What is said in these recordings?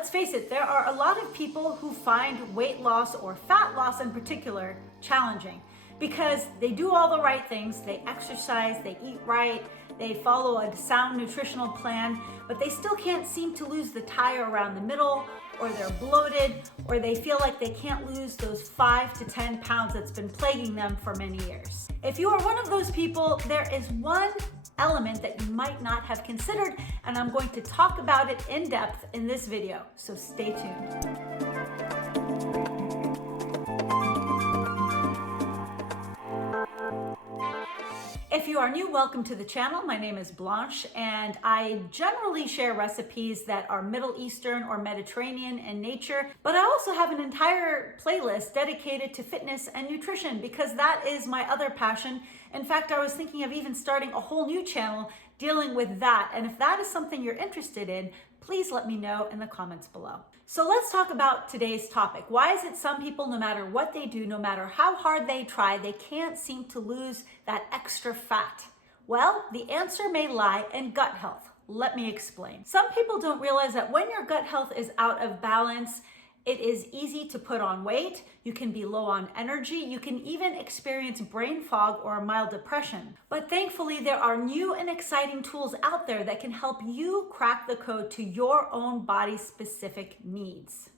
Let's face it, there are a lot of people who find weight loss or fat loss in particular challenging because they do all the right things. They exercise, they eat right, they follow a sound nutritional plan, but they still can't seem to lose the tire around the middle, or they're bloated, or they feel like they can't lose those 5 to 10 pounds that's been plaguing them for many years. If you are one of those people, there is one element that you might not have considered, and I'm going to talk about it in depth in this video, so stay tuned. If you are new, welcome to the channel. My name is Blanche, and I generally share recipes that are Middle Eastern or Mediterranean in nature, but I also have an entire playlist dedicated to fitness and nutrition because that is my other passion. In fact, I was thinking of even starting a whole new channel dealing with that, and if that is something you're interested in, please let me know in the comments below. So let's talk about today's topic. Why is it some people, no matter what they do, no matter how hard they try, they can't seem to lose that extra fat? Well, the answer may lie in gut health. Let me explain. Some people don't realize that when your gut health is out of balance, it is easy to put on weight, you can be low on energy, you can even experience brain fog or mild depression. But thankfully, there are new and exciting tools out there that can help you crack the code to your own body-specific needs.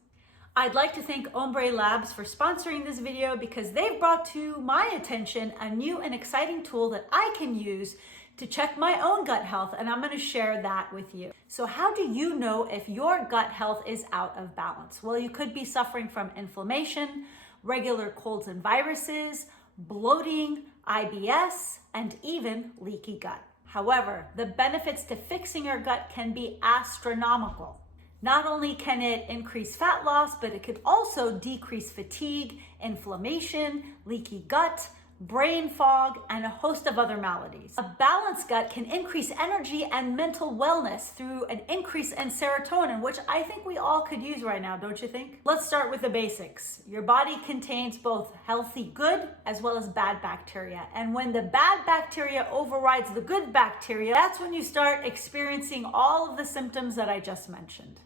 I'd like to thank Ombre Labs for sponsoring this video because they've brought to my attention a new and exciting tool that I can use to check my own gut health, and I'm going to share that with you. So how do you know if your gut health is out of balance? Well, you could be suffering from inflammation, regular colds and viruses, bloating, IBS, and even leaky gut. However, the benefits to fixing your gut can be astronomical. Not only can it increase fat loss, but it could also decrease fatigue, inflammation, leaky gut, brain fog, and a host of other maladies. A balanced gut can increase energy and mental wellness through an increase in serotonin, which I think we all could use right now, don't you think? Let's start with the basics. Your body contains both healthy good as well as bad bacteria. And when the bad bacteria overrides the good bacteria, that's when you start experiencing all of the symptoms that I just mentioned.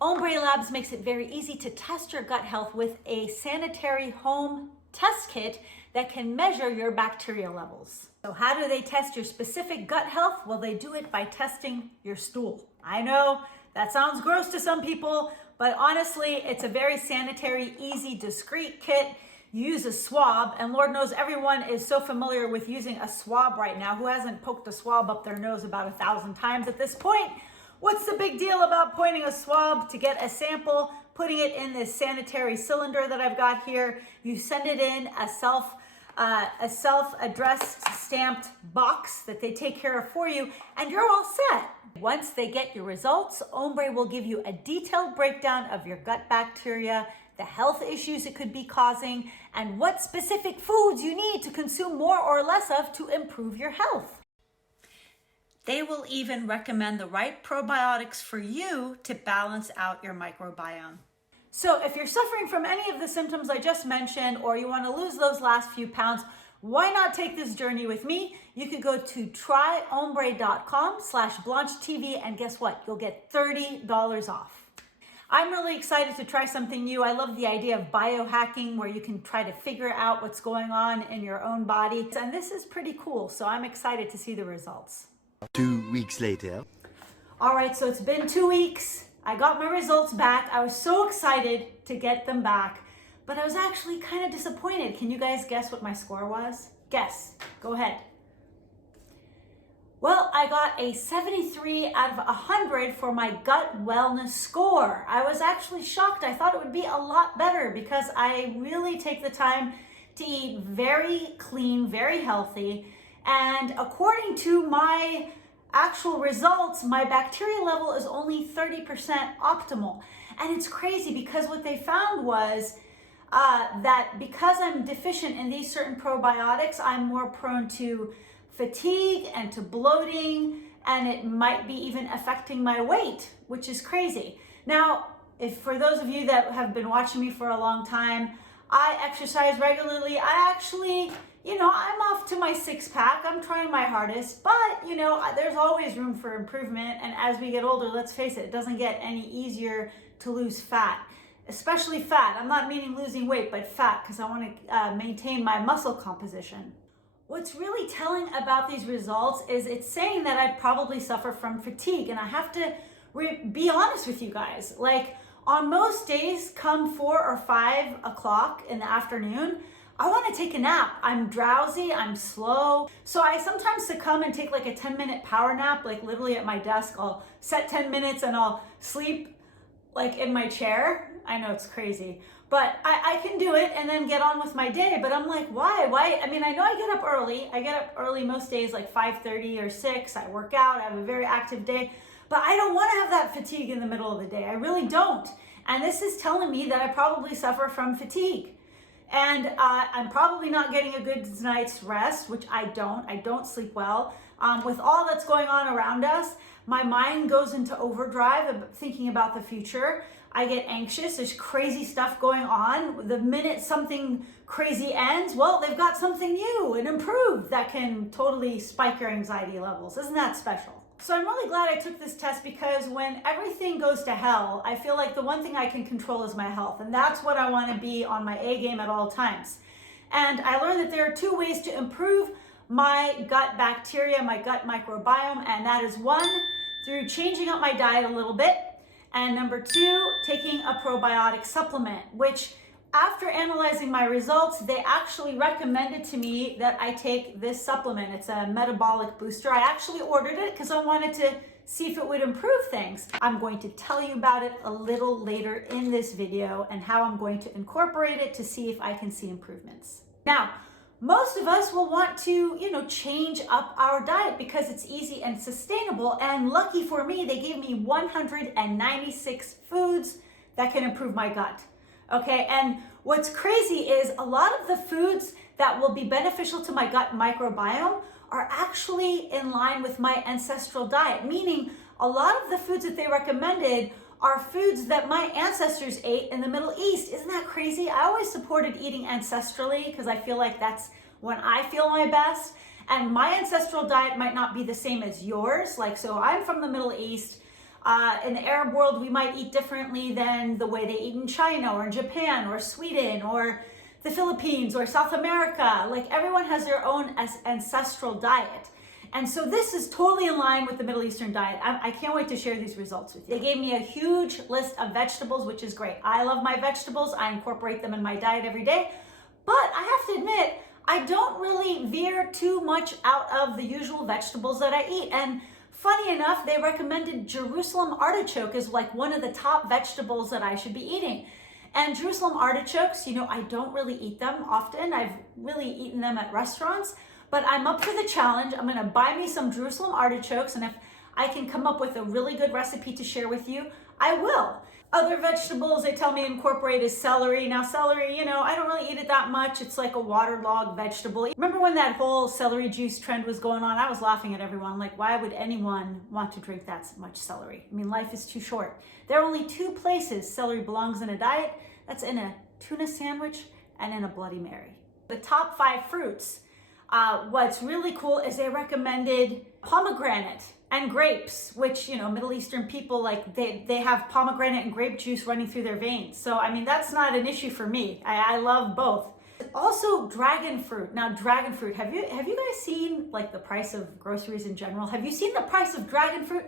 Ombre Labs makes it very easy to test your gut health with a sanitary home test kit that can measure your bacteria levels. So how do they test your specific gut health? Well, they do it by testing your stool. I know that sounds gross to some people, but honestly, it's a very sanitary, easy, discreet kit. You use a swab, and Lord knows everyone is so familiar with using a swab right now. Who hasn't poked a swab up their nose about 1,000 times at this point? What's the big deal about pointing a swab to get a sample, putting it in this sanitary cylinder that I've got here? You send it in a self-addressed stamped box that they take care of for you, and you're all set. Once they get your results, Ombre will give you a detailed breakdown of your gut bacteria, the health issues it could be causing, and what specific foods you need to consume more or less of to improve your health. They will even recommend the right probiotics for you to balance out your microbiome. So if you're suffering from any of the symptoms I just mentioned, or you want to lose those last few pounds, why not take this journey with me? You could go to tryombre.com/BlancheTV, and guess what? You'll get $30 off. I'm really excited to try something new. I love the idea of biohacking, where you can try to figure out what's going on in your own body. And this is pretty cool, so I'm excited to see the results. 2 weeks later. All right, so it's been 2 weeks. I got my results back. I was so excited to get them back, but I was actually kind of disappointed. Can you guys guess what my score was? Guess. Go ahead. Well, I got a 73 out of 100 for my gut wellness score. I was actually shocked. I thought it would be a lot better because I really take the time to eat very clean, very healthy. And according to my actual results, my bacteria level is only 30% optimal. And it's crazy because what they found was that because I'm deficient in these certain probiotics, I'm more prone to fatigue and to bloating, and it might be even affecting my weight, which is crazy. Now, if for those of you that have been watching me for a long time, I exercise regularly. I actually I'm off to my 6-pack. I'm trying my hardest, but there's always room for improvement. And as we get older, let's face it doesn't get any easier to lose fat, especially fat. I'm not meaning losing weight, but fat, because I want to maintain my muscle composition. What's really telling about these results is it's saying that I probably suffer from fatigue. And I have to be honest with you guys. Like, on most days, come 4 or 5 o'clock in the afternoon, I want to take a nap. I'm drowsy, I'm slow. So I sometimes succumb and take like a 10-minute power nap, like literally at my desk. I'll set 10 minutes and I'll sleep like in my chair. I know it's crazy, but I can do it and then get on with my day. But I'm like, why? I mean, I know I get up early. I get up early most days, like 5:30 or 6. I work out, I have a very active day, but I don't want to have that fatigue in the middle of the day. I really don't. And this is telling me that I probably suffer from fatigue. And I'm probably not getting a good night's rest, which I don't sleep well. With all that's going on around us, my mind goes into overdrive thinking about the future. I get anxious, there's crazy stuff going on. The minute something crazy ends, well, they've got something new and improved that can totally spike your anxiety levels. Isn't that special? So I'm really glad I took this test, because when everything goes to hell, I feel like the one thing I can control is my health. And that's what I want to be on my A game at all times. And I learned that there are 2 ways to improve my gut bacteria, my gut microbiome. And that is 1, through changing up my diet a little bit. And number 2, taking a probiotic supplement, which after analyzing my results, they actually recommended to me that I take this supplement. It's a metabolic booster. I actually ordered it because I wanted to see if it would improve things. I'm going to tell you about it a little later in this video and how I'm going to incorporate it to see if I can see improvements. Now, most of us will want to, change up our diet because it's easy and sustainable. And lucky for me, they gave me 196 foods that can improve my gut. Okay, and what's crazy is a lot of the foods that will be beneficial to my gut microbiome are actually in line with my ancestral diet, meaning a lot of the foods that they recommended are foods that my ancestors ate in the Middle East. Isn't that crazy? I always supported eating ancestrally because I feel like that's when I feel my best. And my ancestral diet might not be the same as yours. So I'm from the Middle East. In the Arab world, we might eat differently than the way they eat in China or in Japan or Sweden or the Philippines or South America. Everyone has their own ancestral diet. And so this is totally in line with the Middle Eastern diet. I can't wait to share these results with you. They gave me a huge list of vegetables, which is great. I love my vegetables. I incorporate them in my diet every day. But I have to admit, I don't really veer too much out of the usual vegetables that I eat. And funny enough, they recommended Jerusalem artichoke as one of the top vegetables that I should be eating. And Jerusalem artichokes, I don't really eat them often. I've really eaten them at restaurants, but I'm up for the challenge. I'm gonna buy me some Jerusalem artichokes, and if I can come up with a really good recipe to share with you, I will. Other vegetables they tell me to incorporate is celery. Now celery, I don't really eat it that much. It's like a waterlogged vegetable. Remember when that whole celery juice trend was going on? I was laughing at everyone. Why would anyone want to drink that much celery? I mean, life is too short. There are only 2 places celery belongs in a diet. That's in a tuna sandwich and in a Bloody Mary. The top 5 fruits. What's really cool is they recommended pomegranate and grapes, which, Middle Eastern people, they have pomegranate and grape juice running through their veins. So, I mean, that's not an issue for me. I love both. Also, dragon fruit. Now, dragon fruit, have you guys seen, the price of groceries in general? Have you seen the price of dragon fruit?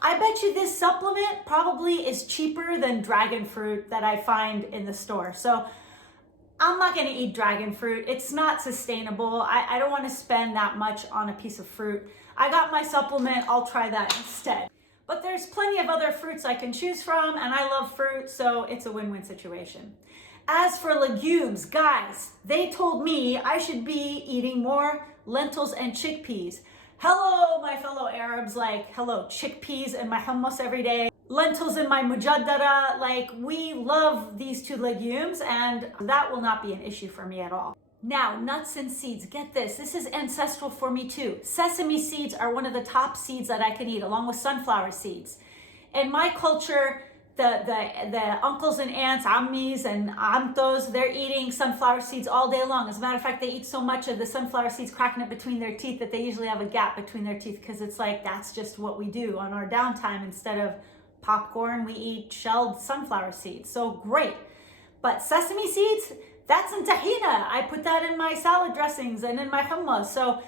I bet you this supplement probably is cheaper than dragon fruit that I find in the store. So, I'm not going to eat dragon fruit. It's not sustainable. I don't want to spend that much on a piece of fruit. I got my supplement. I'll try that instead. But there's plenty of other fruits I can choose from, and I love fruit, so it's a win-win situation. As for legumes, guys, they told me I should be eating more lentils and chickpeas. Hello, my fellow Arabs, hello, chickpeas in my hummus every day. Lentils in my mujaddara, we love these 2 legumes, and that will not be an issue for me at all. Now, nuts and seeds, get this. This is ancestral for me too. Sesame seeds are one of the top seeds that I can eat, along with sunflower seeds. In my culture, the uncles and aunts, ammis and auntos, they're eating sunflower seeds all day long. As a matter of fact, they eat so much of the sunflower seeds cracking up between their teeth that they usually have a gap between their teeth, because it's like that's just what we do on our downtime. Instead of popcorn, we eat shelled sunflower seeds. So great. But sesame seeds, that's in tahina. I put that in my salad dressings and in my hummus. So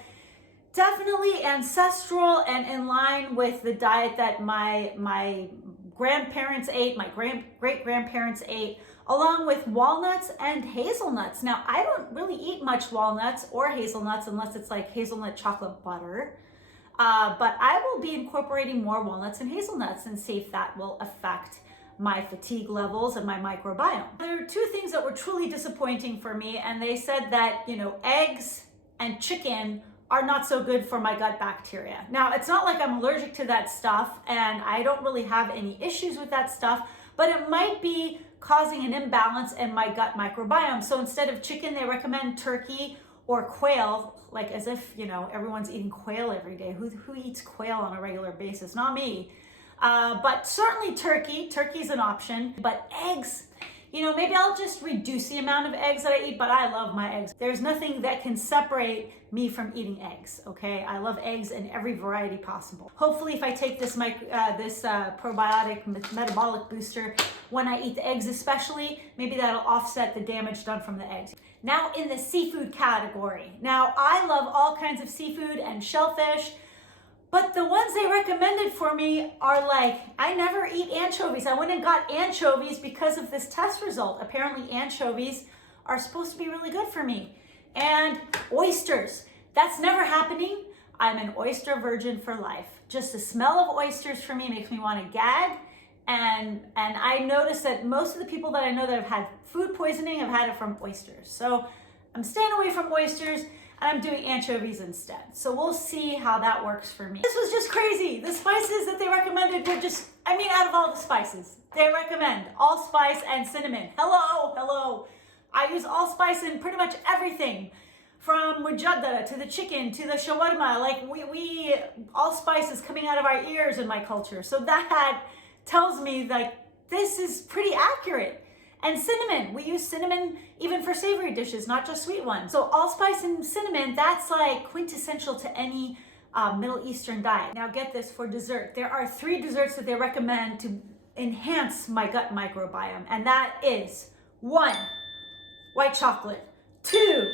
definitely ancestral and in line with the diet that my grandparents ate, my great-grandparents ate, along with walnuts and hazelnuts. Now, I don't really eat much walnuts or hazelnuts unless it's like hazelnut chocolate butter. But I will be incorporating more walnuts and hazelnuts and see if that will affect my fatigue levels and my microbiome. There are two things that were truly disappointing for me, and they said that, eggs and chicken are not so good for my gut bacteria. Now, it's not like I'm allergic to that stuff, and I don't really have any issues with that stuff, but it might be causing an imbalance in my gut microbiome. So instead of chicken, they recommend turkey or quail, like as if, everyone's eating quail every day. Who eats quail on a regular basis? Not me. But certainly turkey's an option, but eggs, maybe I'll just reduce the amount of eggs that I eat, but I love my eggs. There's nothing that can separate me from eating eggs, okay? I love eggs in every variety possible. Hopefully if I take this probiotic metabolic booster, when I eat the eggs especially, maybe that'll offset the damage done from the eggs. Now in the seafood category. Now I love all kinds of seafood and shellfish, but the ones they recommended for me are like, I never eat anchovies. I went and got anchovies because of this test result. Apparently anchovies are supposed to be really good for me. And oysters, that's never happening. I'm an oyster virgin for life. Just the smell of oysters for me makes me want to gag. And I noticed that most of the people that I know that have had food poisoning have had it from oysters. So I'm staying away from oysters, and I'm doing anchovies instead. So we'll see how that works for me. This was just crazy. The spices that they recommended were just, out of all the spices, they recommend allspice and cinnamon. Hello. I use allspice in pretty much everything, from mujadda to the chicken to the shawarma. Like we allspice is coming out of our ears in my culture. So that tells me like this is pretty accurate. And cinnamon, we use cinnamon even for savory dishes, not just sweet ones. So allspice and cinnamon, that's like quintessential to any Middle Eastern diet. Now get this, for dessert, there are 3 desserts that they recommend to enhance my gut microbiome. And that is 1, white chocolate, 2,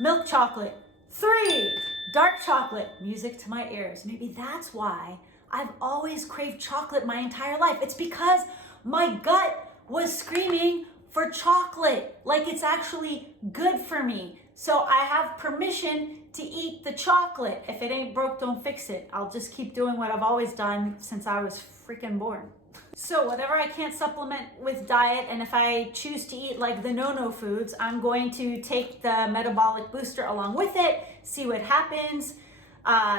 milk chocolate, 3, dark chocolate. Music to my ears. Maybe that's why I've always craved chocolate my entire life. It's because my gut was screaming for chocolate, like it's actually good for me. So I have permission to eat the chocolate. If it ain't broke, don't fix it. I'll just keep doing what I've always done since I was freaking born. So whatever I can't supplement with diet, and if I choose to eat like the no-no foods, I'm going to take the metabolic booster along with it, see what happens.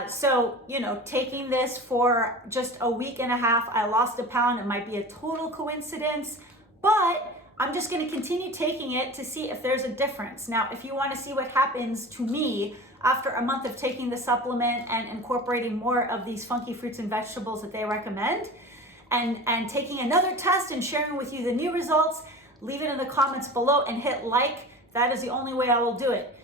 So, taking this for just a week and a half, I lost a pound. It might be a total coincidence, but I'm just going to continue taking it to see if there's a difference. Now, if you want to see what happens to me after a month of taking the supplement and incorporating more of these funky fruits and vegetables that they recommend, and taking another test and sharing with you the new results, leave it in the comments below and hit like. That is the only way I will do it.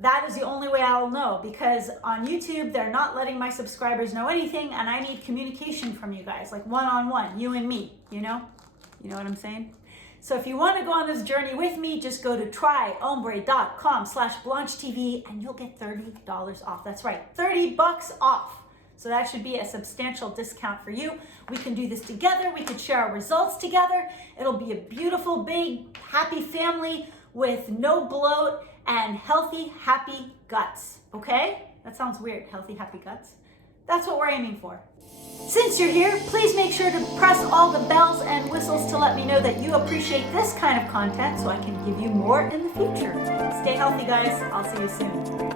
That is the only way I'll know, because on YouTube, they're not letting my subscribers know anything, and I need communication from you guys, like one-on-one, you and me, You know what I'm saying? So if you want to go on this journey with me, just go to tryombre.com/BlancheTV and you'll get $30 off. That's right, $30 off. So that should be a substantial discount for you. We can do this together. We can share our results together. It'll be a beautiful, big, happy family with no bloat and healthy, happy guts. Okay? That sounds weird, healthy, happy guts. That's what we're aiming for. Since you're here, please make sure to press all the bells and whistles to let me know that you appreciate this kind of content so I can give you more in the future. Stay healthy, guys. I'll see you soon.